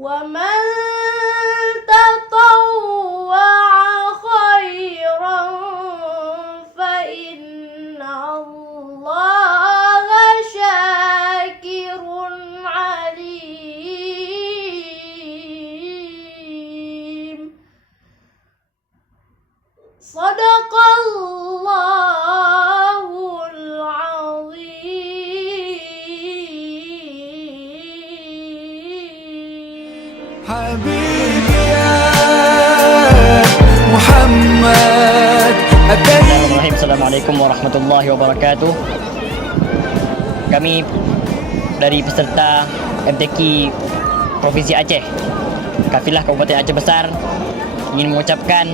ومن تطوع خيرا فإن الله شاكر عليم. صدق الله العظيم. حبيبي يا محمد Bismillahirrahmanirrahim. Assalamualaikum warahmatullahi wabarakatuh. Kami dari peserta MTQ Provinsi Aceh, Kafilah Kabupaten Aceh Besar, ingin mengucapkan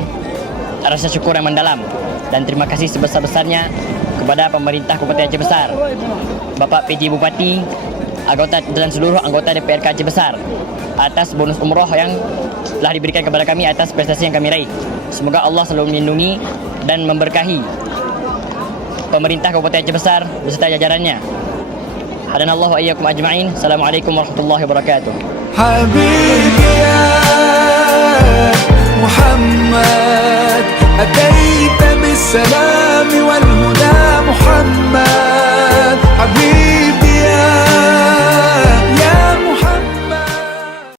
rasa syukur yang mendalam dan terima kasih sebesar-besarnya kepada pemerintah Kabupaten Aceh Besar, Bapak PJ Bupati, anggota dan seluruh anggota DPRK Aceh Besar atas bonus umroh yang telah diberikan kepada kami atas prestasi yang kami raih. Semoga Allah selalu melindungi dan memberkahi pemerintah Kabupaten Aceh Besar beserta jajarannya. Hadanallahu wa iyyakum ajma'in. Assalamualaikum warahmatullahi wabarakatuh. حبيبي يا محمد أتيت بالسلام